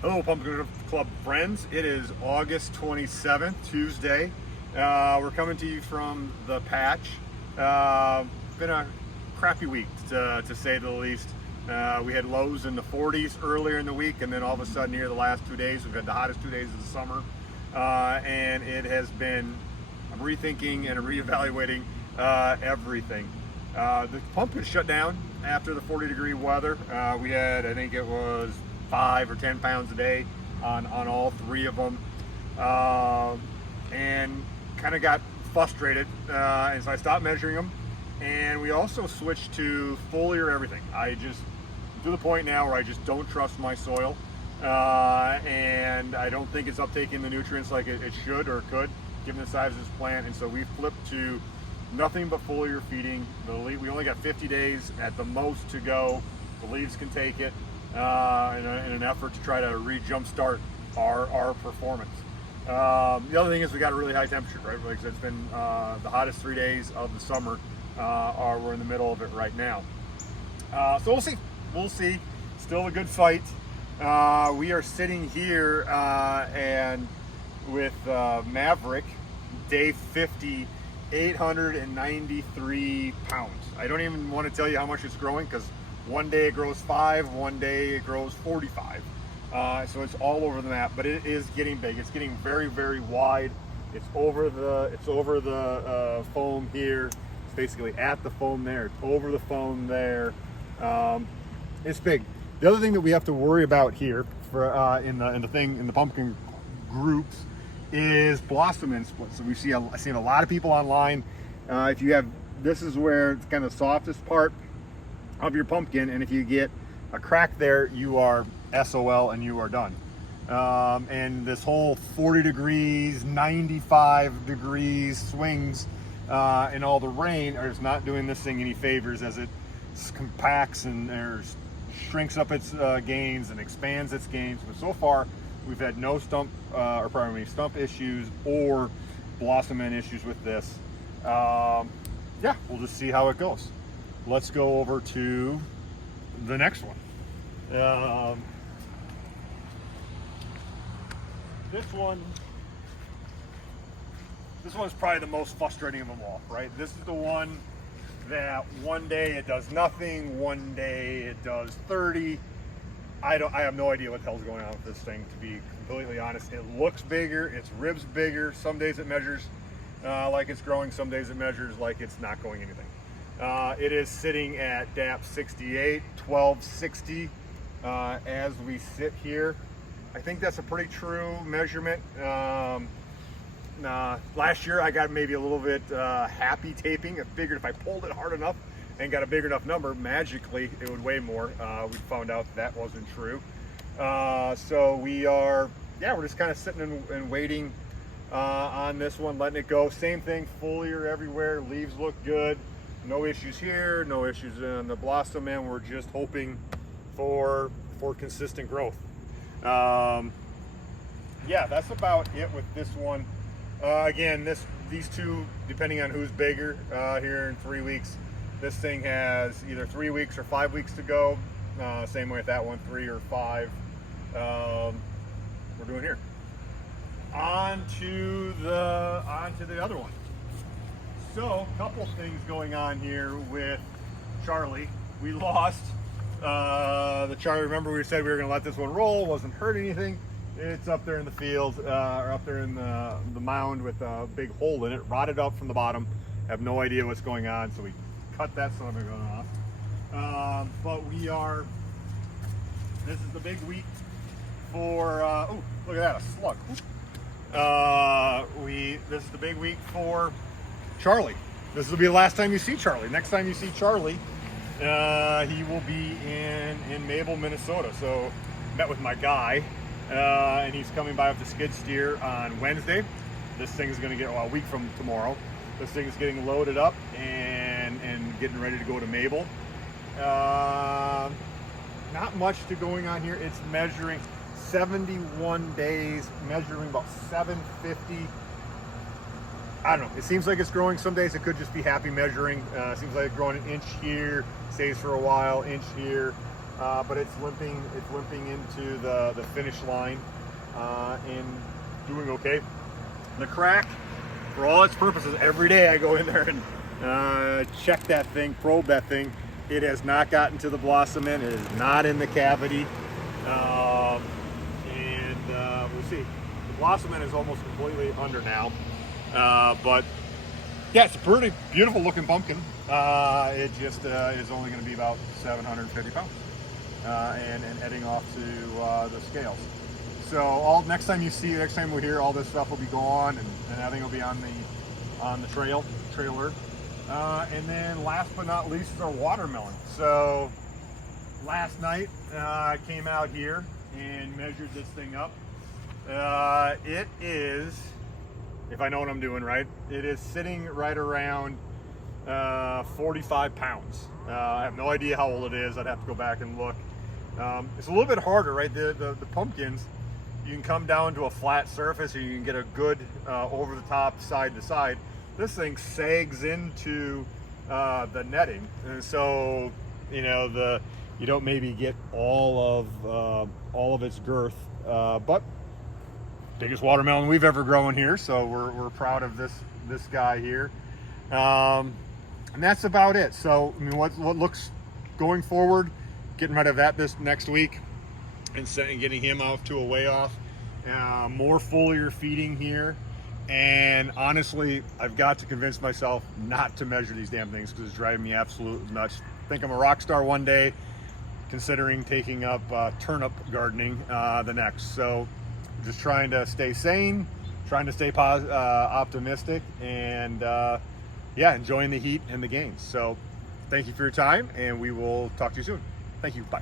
Hello, Pumpkin Club friends. It is August 27th, Tuesday. We're coming to you from the patch. Been a crappy week, to say the least. We had lows in the 40s earlier in the week, and then all of a sudden, here the last 2 days, we've had the hottest 2 days of the summer. And it has been, I'm rethinking and reevaluating everything. The pump was shut down after the 40-degree weather. We had, I think it was 5 or 10 pounds a day on all three of them, and kind of got frustrated, and so I stopped measuring them. And we also switched to foliar everything. I just, to the point now where I just don't trust my soil, and I don't think it's uptaking the nutrients like it should or could, given the size of this plant. And so we flipped to nothing but foliar feeding. We only got 50 days at the most to go. The leaves can take it, in an effort to try to jumpstart our performance. The other thing is we got a really high temperature, right? Like it's been the hottest 3 days of the summer. We're in the middle of it right now. So we'll see. We'll see. Still a good fight. We are sitting here and with Maverick, day 50, 893 pounds. I don't even want to tell you how much it's growing, because one day it grows 5, one day it grows 45. So it's all over the map, but it is getting big. It's getting very, very wide. It's over the foam here. It's basically at the foam there. It's over the foam there. It's big. The other thing that we have to worry about here for in the pumpkin groups is blossom end split. So I've seen a lot of people online. If you have, this is where it's kind of the softest part of your pumpkin, and if you get a crack there, you are SOL and you are done. And this whole 40 degrees, 95 degrees swings and all the rain are just not doing this thing any favors, as it compacts and shrinks up its gains and expands its gains. But so far, we've had no stump issues or blossom end issues with this. Yeah, we'll just see how it goes. Let's go over to the next one. This one's probably the most frustrating of them all, right? This is the one that one day it does nothing, one day it does 30. I have no idea what the hell's going on with this thing, to be completely honest. It looks bigger, its ribs bigger. Some days it measures like it's growing, some days it measures like it's not going anything. It is sitting at DAP 68, 1260 as we sit here. I think that's a pretty true measurement. Last year I got maybe a little bit happy taping. I figured if I pulled it hard enough and got a big enough number, magically it would weigh more. We found out that wasn't true. So we're just kind of sitting and waiting on this one, letting it go. Same thing, foliar everywhere, leaves look good. No issues here, no issues in the blossom end. We're just hoping for consistent growth. Yeah, that's about it with this one. Again, these two, depending on who's bigger, here in 3 weeks. This thing has either 3 weeks or 5 weeks to go. Same way with that one, 3 or 5. We're doing here. On to the other one. So, a couple things going on here with Charlie. We lost the Charlie. Remember, we said we were going to let this one roll. Wasn't hurt anything. It's up there in the field, or up there in the mound with a big hole in it. Rotted up from the bottom. Have no idea what's going on, so we cut that son of a gun off. But this is the big week for, oh, look at that, a slug. This is the big week for Charlie. This will be the last time you see Charlie. Next time you see Charlie, he will be in Mabel, Minnesota. So met with my guy, and he's coming by with the skid steer on Wednesday. This thing is going to get, well, a week from tomorrow. This thing is getting loaded up and getting ready to go to Mabel. Not much going on here. It's measuring 71 days, measuring about 750. I don't know. It seems like it's growing. Some days it could just be happy measuring. It seems like it's growing an inch here, stays for a while, inch here. but it's limping into the finish line and doing okay. The crack, for all its purposes, every day I go in there and check that thing, probe that thing. It has not gotten to the blossom end. It is not in the cavity. We'll see. The blossom end is almost completely under now. But yeah, it's a pretty beautiful looking pumpkin. It just is only going to be about 750 pounds and heading off to the scales. So next time we hear, all this stuff will be gone, and everything will be on the trailer. And then last but not least is our watermelon. So last night I came out here and measured this thing up. It is, if I know what I'm doing right, it is sitting right around 45 pounds. I have no idea how old it is. I'd have to go back and look. It's a little bit harder, right? The pumpkins, you can come down to a flat surface, or you can get a good over the top, side to side. This thing sags into the netting, and so you don't maybe get all of its girth, but biggest watermelon we've ever grown here, so we're proud of this guy here, and that's about it. So I mean, what looks going forward, getting rid of that this next week, and getting him off to a way off, more foliar feeding here. And honestly, I've got to convince myself not to measure these damn things because it's driving me absolutely nuts. I think I'm a rock star one day, considering taking up turnip gardening the next. So just trying to stay sane, trying to stay optimistic, and yeah, enjoying the heat and the gains. So thank you for your time, and we will talk to you soon. Thank you. Bye.